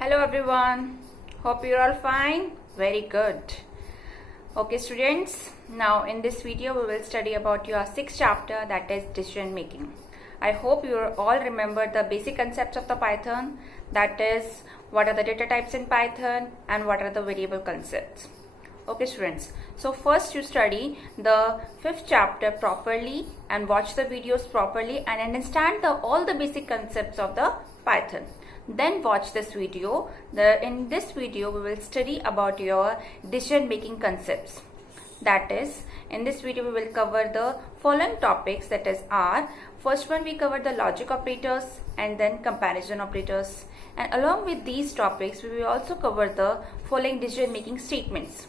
Hello everyone, hope you're all fine. Very good. Okay students, now in this video we will study about your sixth chapter, that is decision making. I hope you all remember the basic concepts of the Python, that is what are the data types in Python and what are the variable concepts. Okay students, so first you study the fifth chapter properly and watch the videos properly and understand all the basic concepts of the Python. Then watch this video. In this video we will study about your decision making concepts. That is, in this video we will cover the following topics, that is first one we cover the logic operators and then comparison operators, and along with these topics we will also cover the following decision making statements.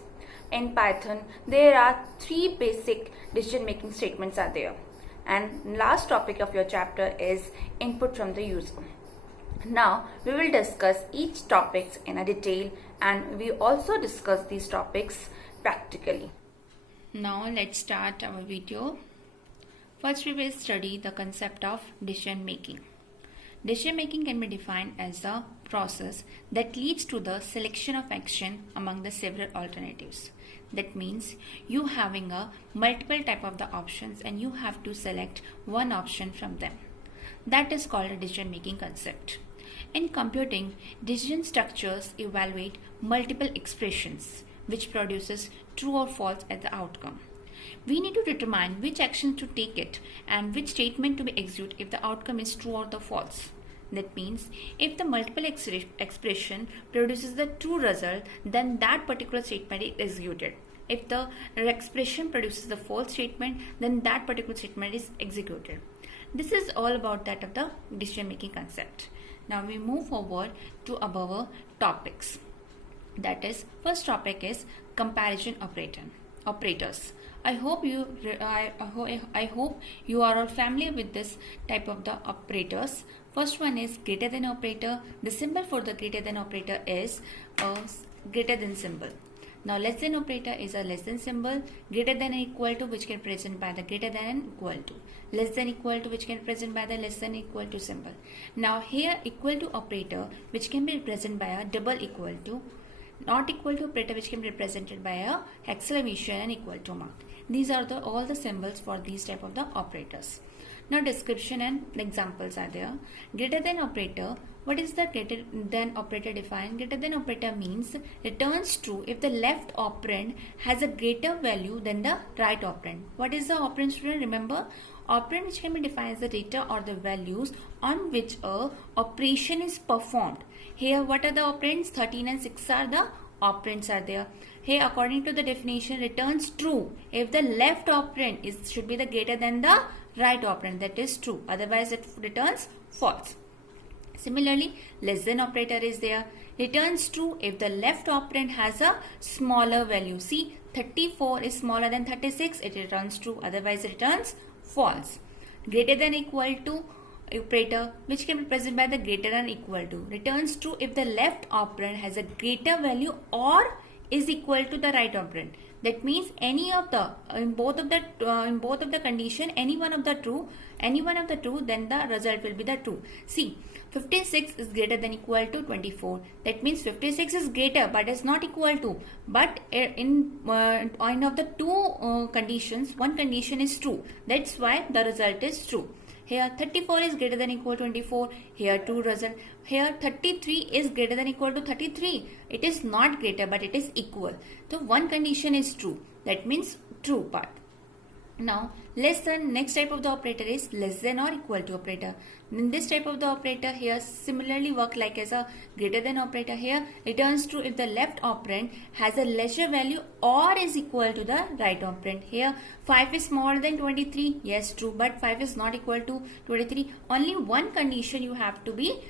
In Python there are three basic decision making statements are there, and last topic of your chapter is input from the user. Now we will discuss each topics in a detail and we also discuss these topics practically. Now let's start our video. First we will study the concept of decision making. Decision making can be defined as a process that leads to the selection of action among the several alternatives. That means you having a multiple type of the options and you have to select one option from them. That is called a decision making concept. In computing, decision structures evaluate multiple expressions which produces true or false as the outcome. We need to determine which action to take it and which statement to be executed if the outcome is true or the false. That means if the multiple expression produces the true result, then that particular statement is executed. If the expression produces the false statement, then that particular statement is executed. This is all about that of the decision making concept. Now we move forward to our topics. That is, first topic is comparison operators. I hope you are all familiar with this type of the operators. First one is greater than operator. The symbol for the greater than operator is a greater than symbol. Now less than operator is a less than symbol. Greater than and equal to, which can present by the greater than and equal to. Less than equal to, which can present by the less than equal to symbol. Now here equal to operator, which can be represented by a double equal to. Not equal to operator, which can be represented by a exclamation and equal to mark. These are all the symbols for these type of the operators. Now description and examples are there. Greater than operator. What is the greater than operator defined? Greater than operator means returns true if the left operand has a greater value than the right operand. What is the operand, student? Remember, operand which can be defined as the data or the values on which a operation is performed. Here what are the operands? 13 and 6 are the operands are there. Here according to the definition, returns true if the left operand should be the greater than the right operand, that is true, otherwise it returns false. Similarly, less than operator is there. Returns true if the left operand has a smaller value. See, 34 is smaller than 36, it returns true, otherwise it returns false. Greater than equal to operator, which can be represented by the greater than equal to, returns true if the left operand has a greater value or is equal to the right operand. That means any of the in both of the condition, any one of the true, then the result will be the true. See, 56 is greater than equal to 24. That means 56 is greater but is not equal to. But in one of the two conditions, one condition is true. That's why the result is true. Here 34 is greater than equal to 24. Here true result. Here 33 is greater than equal to 33. It is not greater but it is equal. So one condition is true. That means true part. Now less than, next type of the operator is less than or equal to operator. In this type of the operator here similarly work like as a greater than operator. Here returns true if the left operand has a lesser value or is equal to the right operand. Here 5 is smaller than 23. Yes, true, but 5 is not equal to 23. Only one condition you have to be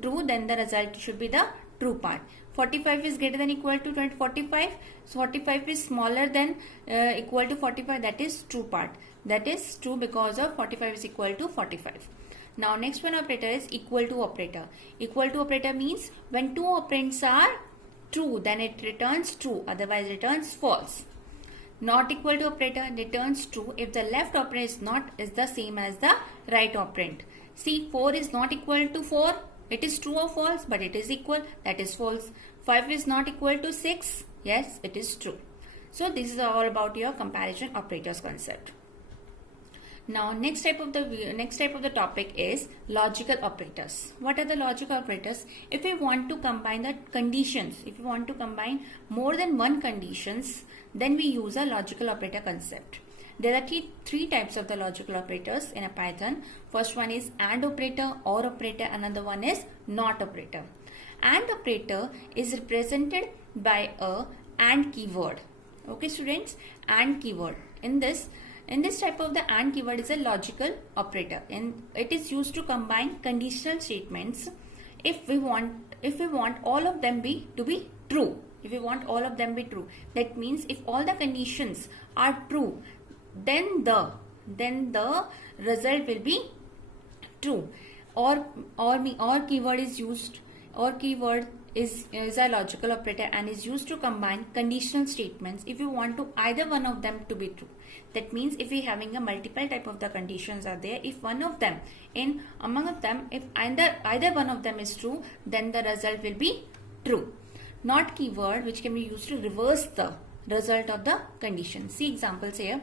true, then the result should be the true part. 45 is greater than equal to 45. So 45 is smaller than equal to 45. That is true part. That is true because of 45 is equal to 45. Now next one operator is equal to operator. Equal to operator means when two operands are true, then it returns true, otherwise it returns false. Not equal to operator returns true if the left operand is the same as the right operand. See, 4 is not equal to 4. It is true or false, but it is equal, that is false. 5 is not equal to 6, yes, it is true. So this is all about your comparison operators concept. Now next type of the topic is logical operators. What are the logical operators? If we want to combine the conditions, if we want to combine more than one conditions, then we use a logical operator concept. There are three types of the logical operators in a Python. First one is AND operator, OR operator, another one is NOT operator. AND operator is represented by a AND keyword. Okay students, AND keyword. In this type of the AND keyword is a logical operator, and it is used to combine conditional statements if we want all of them to be true. If we want all of them be true, that means if all the conditions are true, then the result will be true. Or keyword is used. Or keyword is a logical operator and is used to combine conditional statements if you want to either one of them to be true. That means if we having a multiple type of the conditions are there, if one of them among them, if either one of them is true, then the result will be true. Not keyword, which can be used to reverse the result of the condition. See examples here.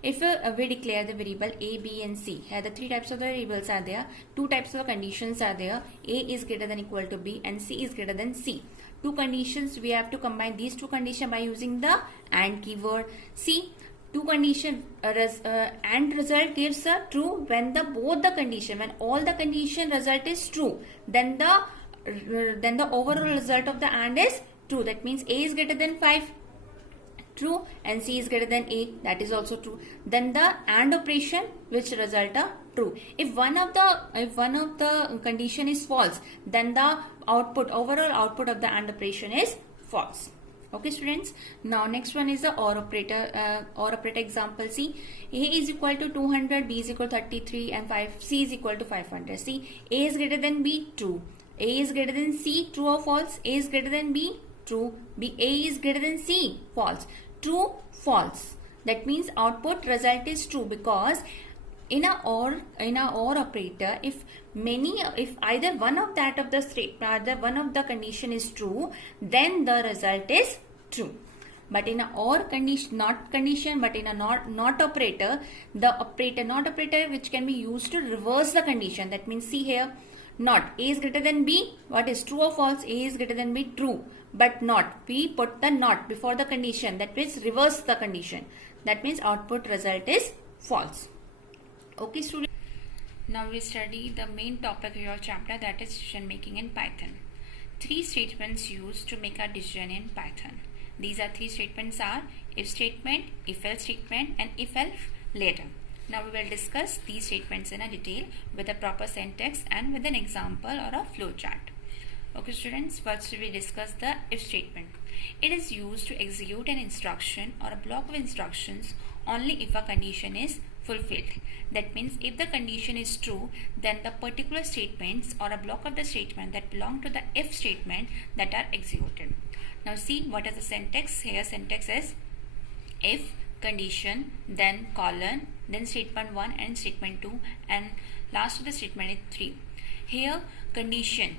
If we declare the variable a, b and c, here the three types of the variables are there, two types of the conditions are there, a is greater than equal to b and c is greater than c. Two conditions, we have to combine these two conditions by using the AND keyword. See, two condition AND result gives a true when when all the condition result is true, then the overall result of the AND is true. That means a is greater than 5, true, and c is greater than a, that is also true. Then the AND operation which result are true. If one of the condition is false, then the overall output of the AND operation is false. Okay students, now next one is the OR operator. OR operator example. See, a is equal to 200, b is equal to 33 and c is equal to 500. See, a is greater than b, true. A is greater than c, true or false? A is greater than b, true. A is greater than c, false. True, false. That means output result is true, because in a OR operator, if either one of the condition is true, then the result is true. But in a OR condition, not condition, but in a not operator, the not operator which can be used to reverse the condition. That means see here, not a is greater than b, what is true or false? A is greater than b, true, but not, we put the not before the condition, that means reverse the condition. That means output result is false. Okay students, now we study the main topic of your chapter, that is decision making in Python. Three statements used to make a decision in Python. These are three statements are if statement, if else statement and if else later. Now we will discuss these statements in a detail with a proper syntax and with an example or a flow chart. Okay students, first we discuss the if statement. It is used to execute an instruction or a block of instructions only if a condition is fulfilled. That means if the condition is true, then the particular statements or a block of the statement that belong to the if statement that are executed. Now see what is the syntax. Here syntax is if condition, then colon, then statement 1 and statement 2, and last of the statement is 3. Here condition,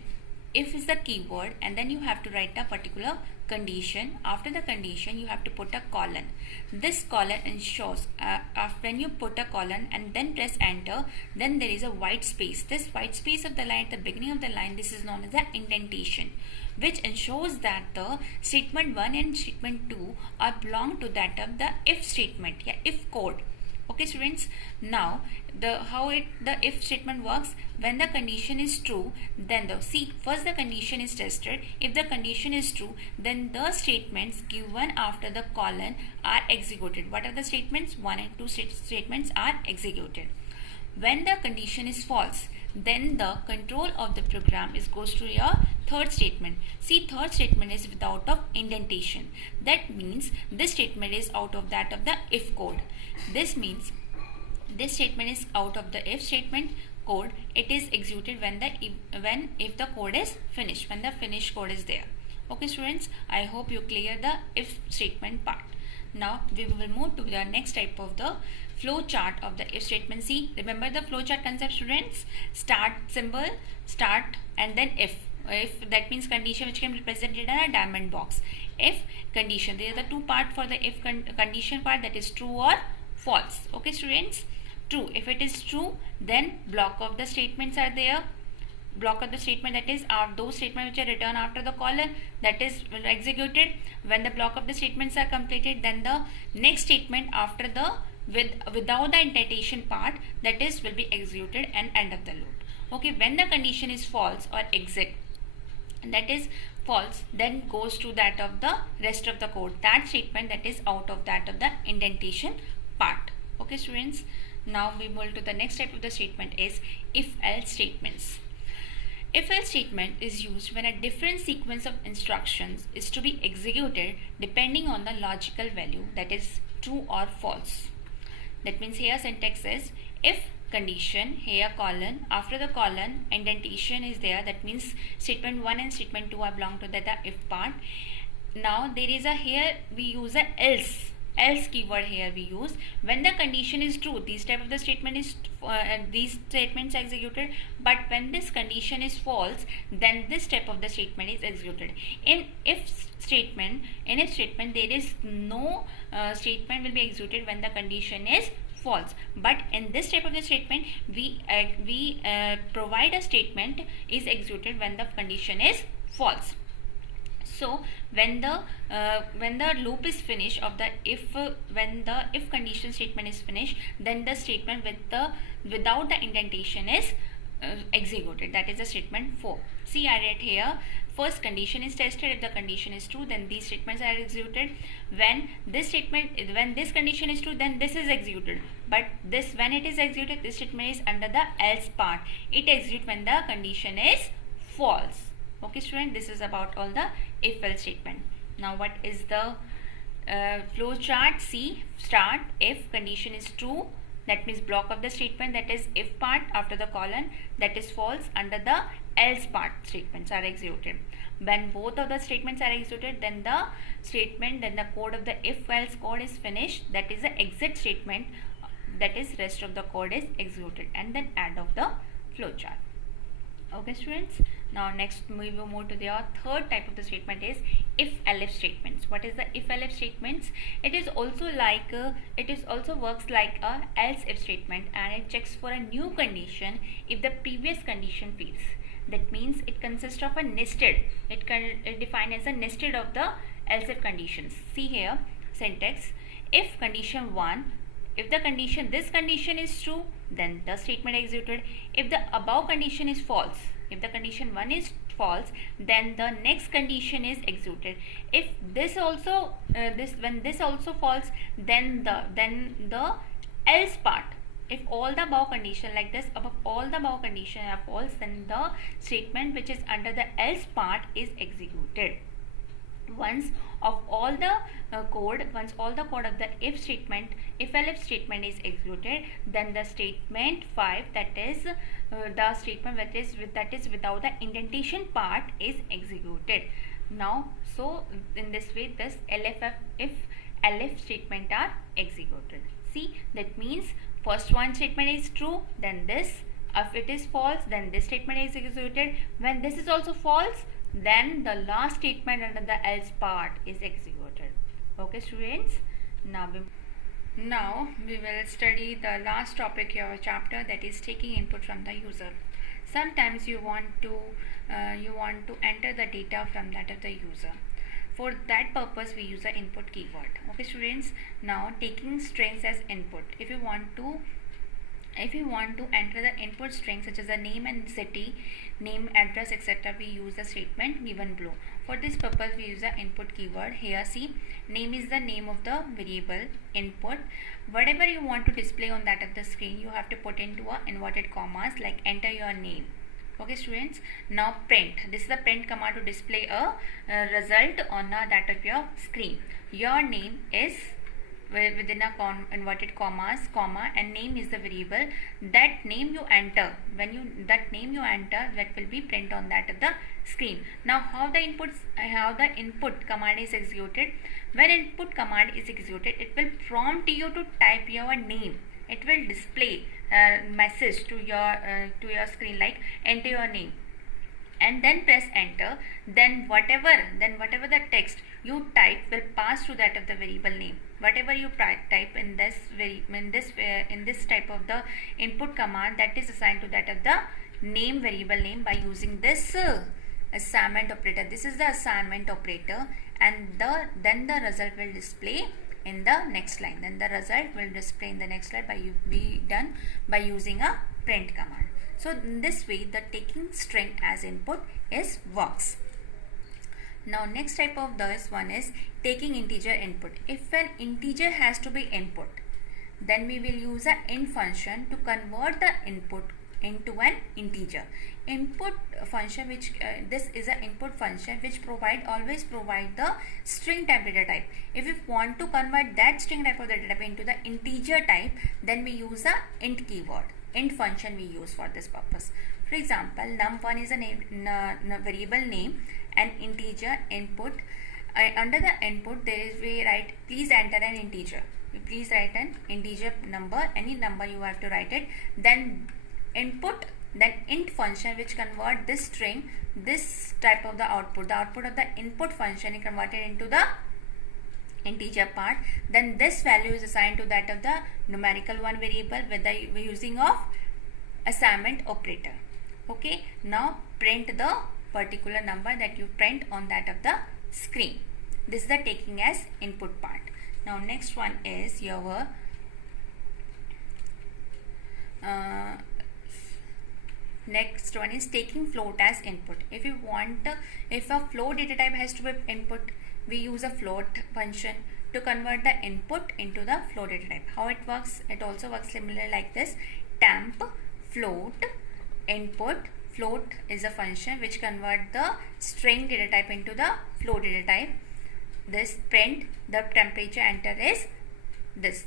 if is the keyword, and then you have to write a particular condition. After the condition you have to put a colon. This colon ensures when you put a colon and then press enter, then there is a white space. This white space of the line at the beginning of the line, this is known as the indentation, which ensures that the statement 1 and statement 2 are belong to that of the if statement, if code. Okay students, now the if statement works, when the condition is true, then first the condition is tested. If the condition is true, then the statements given after the colon are executed. What are the statements? 1 and 2 statements are executed. When the condition is false, then the control of the program goes to your third statement. See, third statement is without of indentation. That means this statement is out of that of the if code. This means this statement is out of the if statement code. It is executed when if the code is finished, when the finished code is there. Okay students, I hope you clear the if statement part. Now we will move to the next type of the flow chart of the if statement. See, remember the flow chart concept, students? Start symbol, start, and then if. If that means condition which can be represented in a diamond box. If condition, there are the two part for the if condition part, that is true or false. Okay, students? True. If it is true, then block of the statements are there. Block of the statement, that is those statements which are written after the colon, that is executed. When the block of the statements are completed, then the next statement after the without the indentation part, that is will be executed and end of the loop. Okay, when the condition is false or exit, that is false, then goes to that of the rest of the code, that statement that is out of that of the indentation part. Okay, students? Now we move to the next type of the statement is if else statements. If else statement is used when a different sequence of instructions is to be executed depending on the logical value, that is true or false. That means here syntax is if condition, here colon, after the colon indentation is there, that means statement 1 and statement 2 are belong to the if part. Now there is a here we use a else keyword here we use when the condition is true. These type of the statement is these statements executed, but when this condition is false, then this type of the statement is executed. In if statement there is no statement will be executed when the condition is false, but in this type of the statement we provide a statement is executed when the condition is false. So when the loop is finished of the when the if condition statement is finished, then the statement without the indentation is executed, that is the statement 4. See, I read here, first condition is tested. If the condition is true, then these statements are executed. When this condition is true, then this is executed, but this when it is executed, this statement is under the else part. It executes when the condition is false. Okay, student, this is about all the if else statement. Now what is the flow chart? See, start if condition is true, that means block of the statement, that is if part, after the colon, that is false, under the else part statements are executed. When both of the statements are executed, then the code of the if else code is finished, that is the exit statement, that is rest of the code is executed, and then end of the flow chart. Okay, students? Now next we will move to the third type of the statement is if elif statements. What is the if elif statements? It is also like works like a else if statement, and it checks for a new condition if the previous condition fails. That means it consists of a nested. It defined as a nested of the else if conditions. See here syntax: if condition 1, if the condition this condition is true, then the statement executed. If the above condition is false, if the condition 1 is false, then the next condition is executed. If this also when this also false, then the else part. If all the above condition like this, above all the above condition are false, then the statement which is under the else part is executed. Once all the code of the if elif statement is executed, then the statement 5, that is the statement that is without the indentation part is executed. Now, so in this way, this if elif statement are executed. See, that means first one statement is true, then this. If it is false, then this statement is executed. When this is also false, then the last statement under the else part is executed. Okay, students? Now we will study the last topic here chapter, that is taking input from the user. Sometimes you want to enter the data from that of the user. For that purpose we use the input keyword. Okay, students? Now taking strings as input. If you want to enter the input string such as the name and city, name, address, etc., we use the statement given below. For this purpose we use the input keyword. Here see, name is the name of the variable input. Whatever you want to display on that of the screen, you have to put into a inverted commas, like enter your name. Okay, students? Now print. This is the print command to display a result on that of your screen. Your name is within a inverted commas, comma, and name is the variable. That name you enter, that will be print on that of the screen. Now how the input command is executed? When input command is executed, it will prompt you to type your name. It will display a message to your screen like enter your name, and then press enter. Then whatever the text you type will pass through that of the variable name. Whatever you type in this type of the input command, that is assigned to that of the name, variable name, by using this assignment operator. This is the assignment operator, and then the result will display in the next line. Then the result will display in the next line by using a print command. So in this way, the taking string as input works. Now next type of this one is taking integer input. If an integer has to be input, then we will use a int function to convert the input into an integer. Input function, which this is an input function which always provide the string type data type. If we want to convert that string type of the data type into the integer type, then we use a int keyword. Int function we use for this purpose. For example, num1 is a variable name and integer input. Under the input, we write please enter an integer. Please write an integer number, any number you have to write it. Then input, then int function which convert this string, this type of the output. The output of the input function is converted into the integer part. Then this value is assigned to that of the numerical one variable with the using of assignment operator. Okay, now print the particular number that you print on that of the screen. This is the taking as input part. Now next one is your next one is taking float as input. If a float data type has to be input, we use a float function to convert the input into the float data type. How it works? It also works similar like this. Temp float input. Float is a function which convert the string data type into the float data type. This print the temperature enter is this.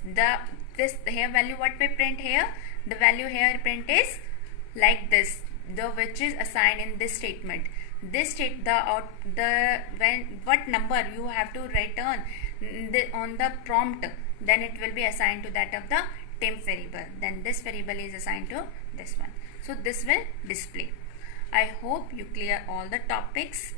This here value what we print here, the value here print is like this, which is assigned in this statement. This state what number you have to return on the prompt, then it will be assigned to that of the temp variable. Then this variable is assigned to this one. So this will display. I hope you clear all the topics.